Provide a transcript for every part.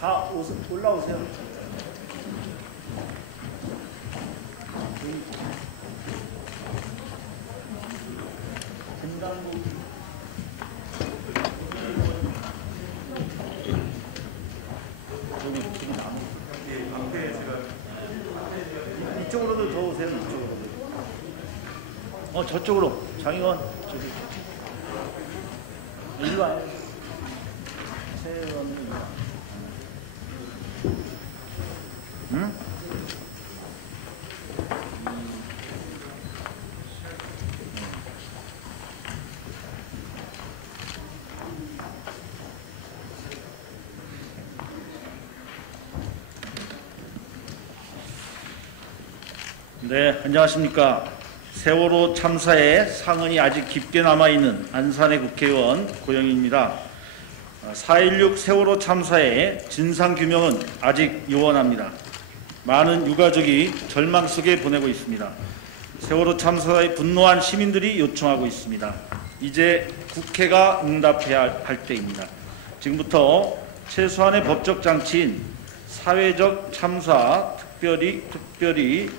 다 올라오세요. 이쪽으로도 더 오세요. 이쪽으로. 저쪽으로. 장의원. 저기. 일로 와요. 채원이. 응? 네, 안녕하십니까. 세월호 참사의 상흔이 아직 깊게 남아있는 안산의 국회의원 고영희입니다. 4.16 세월호 참사의 진상규명은 아직 요원합니다. 많은 유가족이 절망 속에 보내고 있습니다. 세월호 참사에 분노한 시민들이 요청하고 있습니다. 이제 국회가 응답해야 할 때입니다. 지금부터 최소한의 법적 장치인 사회적 참사 특별히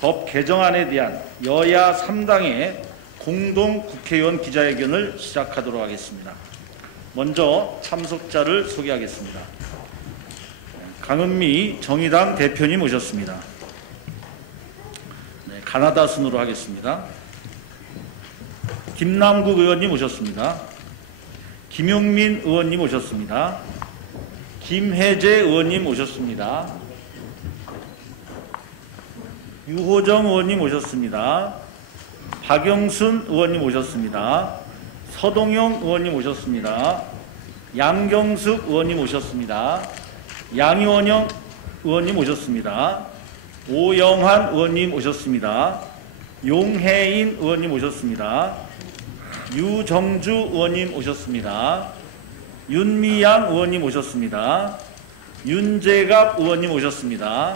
법 개정안에 대한 여야 3당의 공동 국회의원 기자회견을 시작하도록 하겠습니다. 먼저 참석자를 소개하겠습니다. 강은미 정의당 대표님 오셨습니다. 네, 가나다 순으로 하겠습니다. 김남국 의원님 오셨습니다. 김용민 의원님 오셨습니다. 김혜재 의원님 오셨습니다. 유호정 의원님 오셨습니다. 박영순 의원님 오셨습니다. 서동영 의원님 오셨습니다. 양경숙 의원님 오셨습니다. 양효원영 의원님 오셨습니다. 오영환 의원님 오셨습니다. 용혜인 의원님 오셨습니다. 유정주 의원님 오셨습니다. 윤미향 의원님 오셨습니다. 윤재갑 의원님 오셨습니다.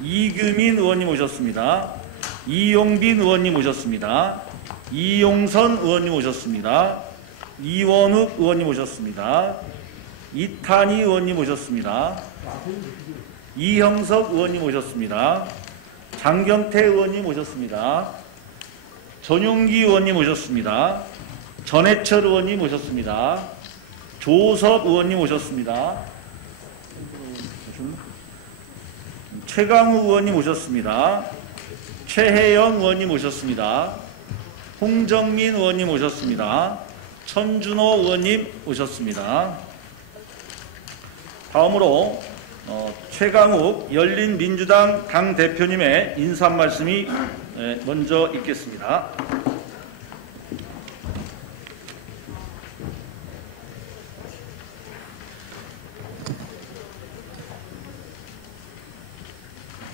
이규민 의원님 오셨습니다. 이용빈 의원님 오셨습니다. 이용선 의원님 오셨습니다. 이원욱 의원님 오셨습니다. 이탄희 의원님 오셨습니다. 이형석 의원님 오셨습니다. 장경태 의원님 오셨습니다. 전용기 의원님 오셨습니다. 전해철 의원님 오셨습니다. 조섭 의원님 오셨습니다. 최강우 의원님 오셨습니다. 최혜영 의원님 오셨습니다. 홍정민 의원님 오셨습니다. 천준호 의원님 오셨습니다. 다음으로 최강욱 열린민주당 당대표님의 인사 말씀이 먼저 있겠습니다.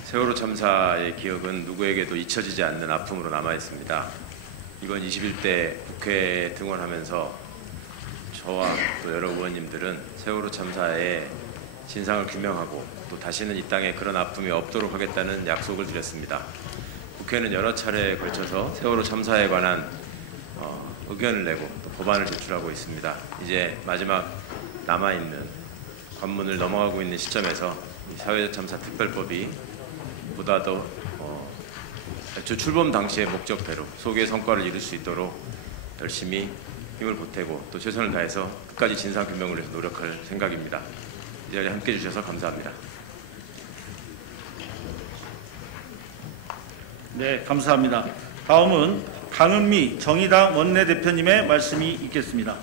세월호 참사의 기억은 누구에게도 잊혀지지 않는 아픔으로 남아있습니다. 이번 21대 국회에 등원하면서 저와 또 여러 의원님들은 세월호 참사의 진상을 규명하고 또 다시는 이 땅에 그런 아픔이 없도록 하겠다는 약속을 드렸습니다. 국회는 여러 차례에 걸쳐서 세월호 참사에 관한 의견을 내고 또 법안을 제출하고 있습니다. 이제 마지막 남아있는 관문을 넘어가고 있는 시점에서 이 사회적 참사 특별법이 보다 더 출범 당시의 목적대로 소기의 성과를 이룰 수 있도록 열심히 힘을 보태고 또 최선을 다해서 끝까지 진상규명을 위해서 노력할 생각입니다. 이 자리에 함께해 주셔서 감사합니다. 네, 감사합니다. 다음은 강은미 정의당 원내대표님의 말씀이 있겠습니다.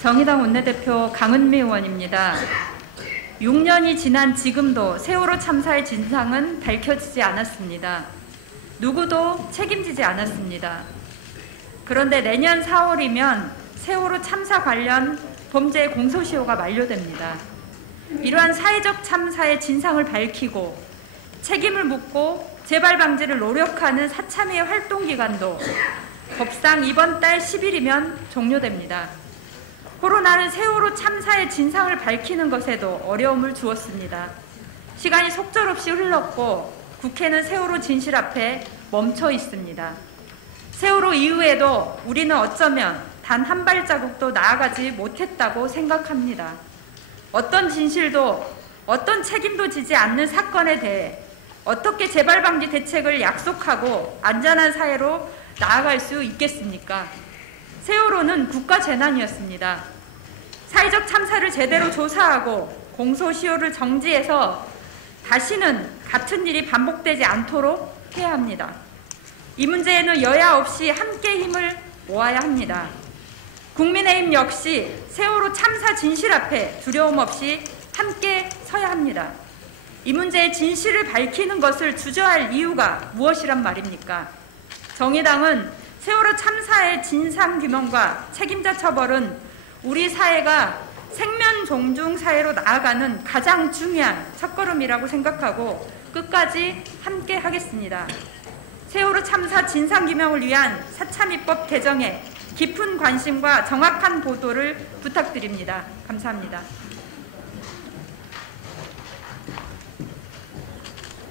정의당 원내대표 강은미 의원입니다. 6년이 지난 지금도 세월호 참사의 진상은 밝혀지지 않았습니다. 누구도 책임지지 않았습니다. 그런데 내년 4월이면 세월호 참사 관련 범죄 공소시효가 만료됩니다. 이러한 사회적 참사의 진상을 밝히고 책임을 묻고 재발 방지를 노력하는 사참위의 활동기간도 법상 이번 달 10일이면 종료됩니다. 코로나는 세월호 참사의 진상을 밝히는 것에도 어려움을 주었습니다. 시간이 속절없이 흘렀고 국회는 세월호 진실 앞에 멈춰 있습니다. 세월호 이후에도 우리는 어쩌면 단 한 발자국도 나아가지 못했다고 생각합니다. 어떤 진실도 어떤 책임도 지지 않는 사건에 대해 어떻게 재발 방지 대책을 약속하고 안전한 사회로 나아갈 수 있겠습니까? 세월호는 국가 재난이었습니다. 사회적 참사를 제대로 조사하고 공소시효를 정지해서 다시는 같은 일이 반복되지 않도록 해야 합니다. 이 문제에는 여야 없이 함께 힘을 모아야 합니다. 국민의힘 역시 세월호 참사 진실 앞에 두려움 없이 함께 서야 합니다. 이 문제의 진실을 밝히는 것을 주저할 이유가 무엇이란 말입니까? 정의당은 세월호 참사의 진상규명과 책임자 처벌은 우리 사회가 생면 존중 사회로 나아가는 가장 중요한 첫걸음이라고 생각하고 끝까지 함께 하겠습니다. 세월호 참사 진상규명을 위한 사참위법 개정에 깊은 관심과 정확한 보도를 부탁드립니다. 감사합니다.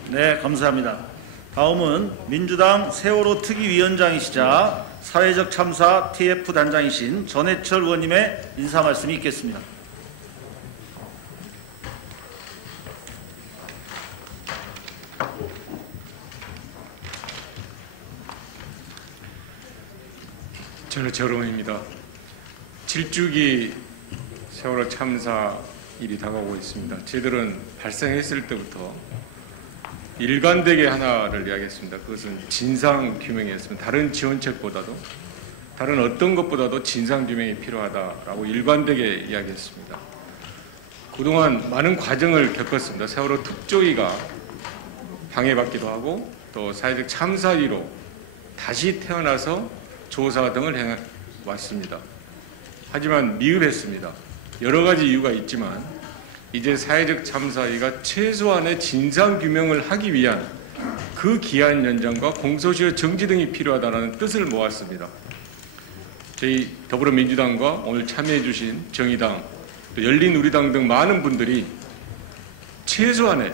네, 감사합니다. 다음은 민주당 세월호 특위위원장이시자 사회적 참사 TF 단장이신 전해철 의원님의 인사 말씀이 있겠습니다. 전해철 의원입니다. 7주기 세월호 참사 일이 다가오고 있습니다. 저희들은 발생했을 때부터 일관되게 하나를 이야기했습니다. 그것은 진상규명이었습니다. 다른 지원책보다도 다른 어떤 것보다도 진상규명이 필요하다라고 일관되게 이야기했습니다. 그동안 많은 과정을 겪었습니다. 세월호 특조위가 방해받기도 하고 또 사회적 참사위로 다시 태어나서 조사 등을 해왔습니다. 하지만 미흡했습니다. 여러 가지 이유가 있지만 이제 사회적 참사위가 최소한의 진상규명을 하기 위한 그 기한 연장과 공소시효 정지 등이 필요하다는 뜻을 모았습니다. 저희 더불어민주당과 오늘 참여해 주신 정의당, 또 열린우리당 등 많은 분들이 최소한의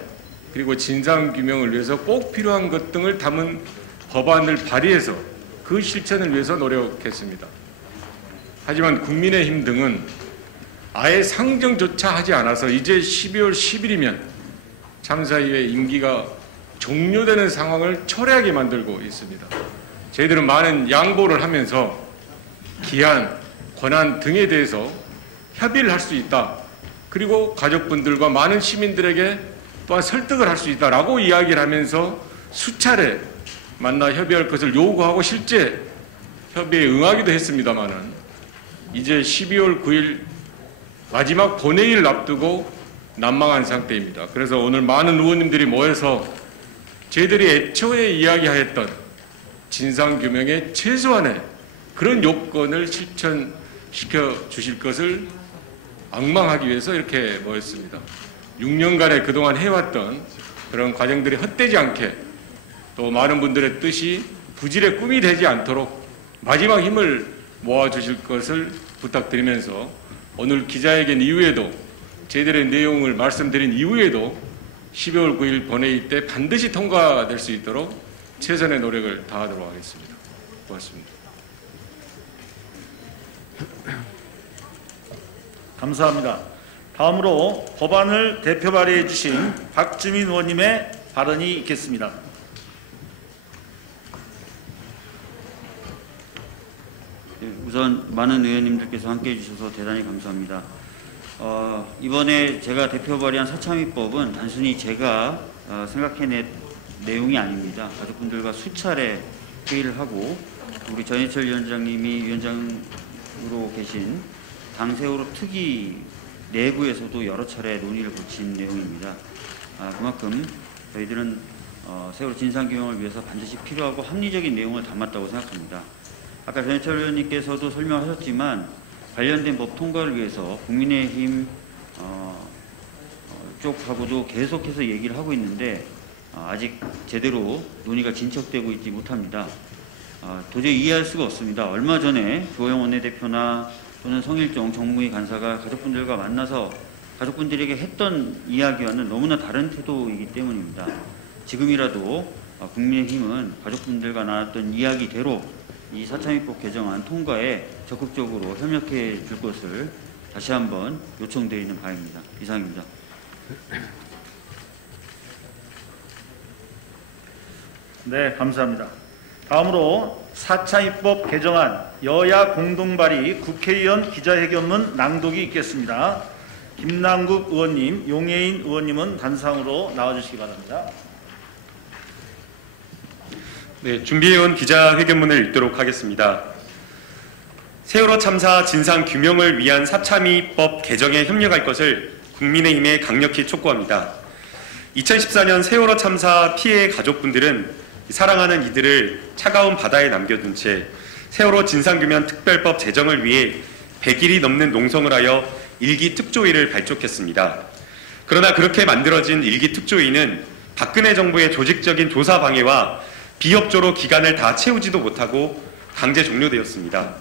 그리고 진상규명을 위해서 꼭 필요한 것 등을 담은 법안을 발의해서 그 실천을 위해서 노력했습니다. 하지만 국민의힘 등은 아예 상정조차 하지 않아서 이제 12월 10일이면 참사위의 임기가 종료되는 상황을 초래하게 만들고 있습니다. 저희들은 많은 양보를 하면서 기한, 권한 등에 대해서 협의를 할 수 있다. 그리고 가족분들과 많은 시민들에게 또한 설득을 할 수 있다라고 이야기를 하면서 수차례 만나 협의할 것을 요구하고 실제 협의에 응하기도 했습니다마는 이제 12월 9일 마지막 본회의를 앞두고 난망한 상태입니다. 그래서 오늘 많은 의원님들이 모여서 저희들이 애초에 이야기하였던 진상규명의 최소한의 그런 요건을 실천시켜 주실 것을 앙망하기 위해서 이렇게 모였습니다. 6년간에 그동안 해왔던 그런 과정들이 헛되지 않게 또 많은 분들의 뜻이 부질의 꿈이 되지 않도록 마지막 힘을 모아주실 것을 부탁드리면서 오늘 기자회견 이후에도 저희들의 내용을 말씀드린 이후에도 12월 9일 본회의 때 반드시 통과될 수 있도록 최선의 노력을 다하도록 하겠습니다. 고맙습니다. 감사합니다. 다음으로 법안을 대표 발의해 주신 박주민 의원님의 발언이 있겠습니다. 우선 많은 의원님들께서 함께해 주셔서 대단히 감사합니다. 이번에 제가 대표 발의한 사참위법은 단순히 제가 생각해낸 내용이 아닙니다. 가족분들과 수차례 회의를 하고 우리 전해철 위원장님이 위원장으로 계신 당 세월호 특위 내부에서도 여러 차례 논의를 거친 내용입니다. 그만큼 저희들은 세월호 진상규명을 위해서 반드시 필요하고 합리적인 내용을 담았다고 생각합니다. 아까 전해철 의원님께서도 설명하셨지만 관련된 법 통과를 위해서 국민의힘 쪽하고도 계속해서 얘기를 하고 있는데 아직 제대로 논의가 진척되고 있지 못합니다. 도저히 이해할 수가 없습니다. 얼마 전에 조영 원내대표나 또는 성일종 정무위 간사가 가족분들과 만나서 가족분들에게 했던 이야기와는 너무나 다른 태도이기 때문입니다. 지금이라도 국민의힘은 가족분들과 나눴던 이야기대로 이 사참위법 개정안 통과에 적극적으로 협력해 줄 것을 다시 한번 요청드리는 바입니다. 이상입니다. 네, 감사합니다. 다음으로 4차 입법 개정안 여야 공동발의 국회의원 기자회견문 낭독이 있겠습니다. 김남국 의원님, 용해인 의원님은 단상으로 나와주시기 바랍니다. 네, 준비해온 기자회견문을 읽도록 하겠습니다. 세월호 참사 진상 규명을 위한 사참위법 개정에 협력할 것을 국민의힘에 강력히 촉구합니다. 2014년 세월호 참사 피해 가족분들은 사랑하는 이들을 차가운 바다에 남겨둔 채 세월호 진상규명 특별법 제정을 위해 100일이 넘는 농성을 하여 일기 특조위를 발족했습니다. 그러나 그렇게 만들어진 일기 특조위는 박근혜 정부의 조직적인 조사 방해와 비협조로 기간을 다 채우지도 못하고 강제 종료되었습니다.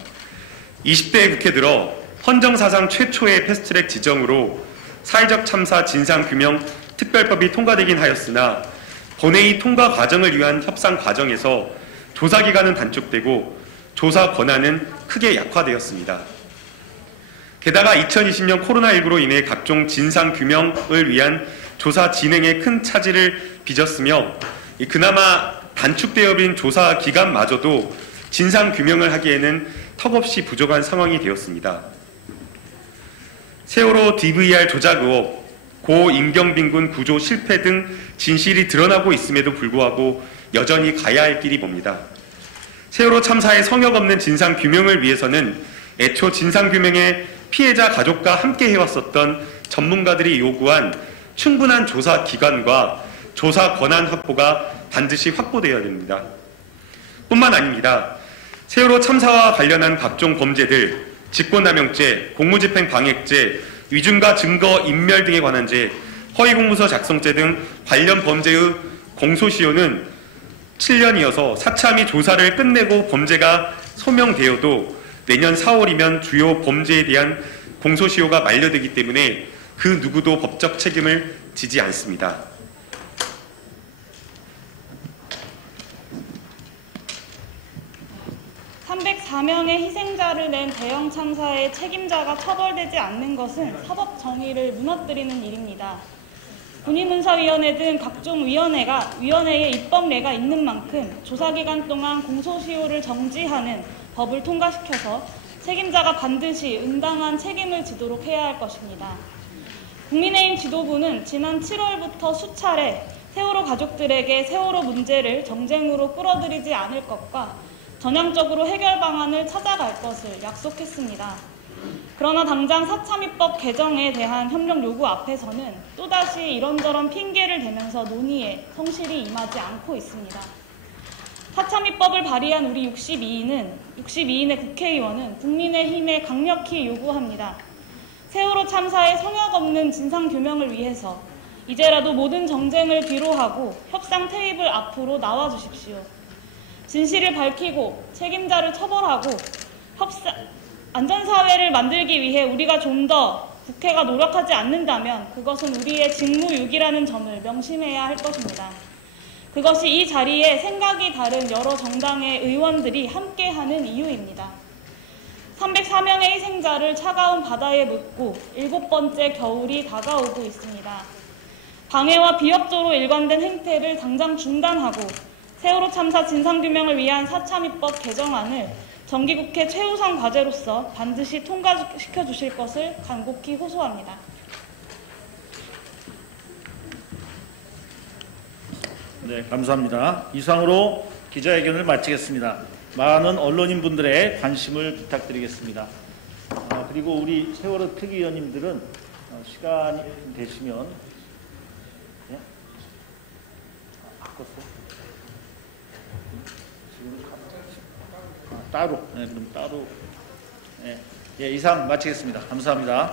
20대 국회 들어 헌정사상 최초의 패스트트랙 지정으로 사회적 참사 진상규명 특별법이 통과되긴 하였으나 본회의 통과 과정을 위한 협상 과정에서 조사 기간은 단축되고 조사 권한은 크게 약화되었습니다. 게다가 2020년 코로나19로 인해 각종 진상규명을 위한 조사 진행에 큰 차질을 빚었으며 그나마 단축되어 빈 조사 기간마저도 진상규명을 하기에는 턱없이 부족한 상황이 되었습니다. 세월호 DVR 조작 의혹, 고 임경빈 군 구조 실패 등 진실이 드러나고 있음에도 불구하고 여전히 가야 할 길이 멉니다. 세월호 참사의 성역 없는 진상규명을 위해서는 애초 진상규명에 피해자 가족과 함께 해왔었던 전문가들이 요구한 충분한 조사 기관과 조사 권한 확보가 반드시 확보되어야 됩니다. 뿐만 아닙니다. 세월호 참사와 관련한 각종 범죄들, 직권남용죄, 공무집행 방해죄, 위증과 증거 인멸 등에 관한 죄, 허위공문서 작성죄 등 관련 범죄의 공소시효는 7년이어서 사참위 조사를 끝내고 범죄가 소명되어도 내년 4월이면 주요 범죄에 대한 공소시효가 만료되기 때문에 그 누구도 법적 책임을 지지 않습니다. (304명의) 희생자를 낸 대형 참사의 책임자가 처벌되지 않는 것은 사법 정의를 무너뜨리는 일입니다. 군의문사위원회 등 각종 위원회에 입법례가 있는 만큼 조사기간 동안 공소시효를 정지하는 법을 통과시켜서 책임자가 반드시 응당한 책임을 지도록 해야 할 것입니다. 국민의힘 지도부는 지난 7월부터 수차례 세월호 가족들에게 세월호 문제를 정쟁으로 끌어들이지 않을 것과 전향적으로 해결 방안을 찾아갈 것을 약속했습니다. 그러나 당장 사참위법 개정에 대한 협력 요구 앞에서는 또다시 이런저런 핑계를 대면서 논의에 성실히 임하지 않고 있습니다. 사참위법을 발의한 우리 62인의 국회의원은 국민의힘에 강력히 요구합니다. 세월호 참사의 성역 없는 진상규명을 위해서 이제라도 모든 정쟁을 뒤로하고 협상 테이블 앞으로 나와주십시오. 진실을 밝히고 책임자를 처벌하고 안전사회를 만들기 위해 우리가 좀 더 국회가 노력하지 않는다면 그것은 우리의 직무유기라는 점을 명심해야 할 것입니다. 그것이 이 자리에 생각이 다른 여러 정당의 의원들이 함께하는 이유입니다. 304명의 희생자를 차가운 바다에 묻고 7번째 겨울이 다가오고 있습니다. 방해와 비협조로 일관된 행태를 당장 중단하고 세월호 참사 진상규명을 위한 사참위법 개정안을 정기국회 최우선 과제로서 반드시 통과시켜 주실 것을 간곡히 호소합니다. 네, 감사합니다. 이상으로 기자회견을 마치겠습니다. 많은 언론인분들의 관심을 부탁드리겠습니다. 그리고 우리 세월호 특위위원님들은 시간이 되시면 네? 바꿨어요? 따로. 네, 그럼 따로. 네. 예, 이상 마치겠습니다. 감사합니다.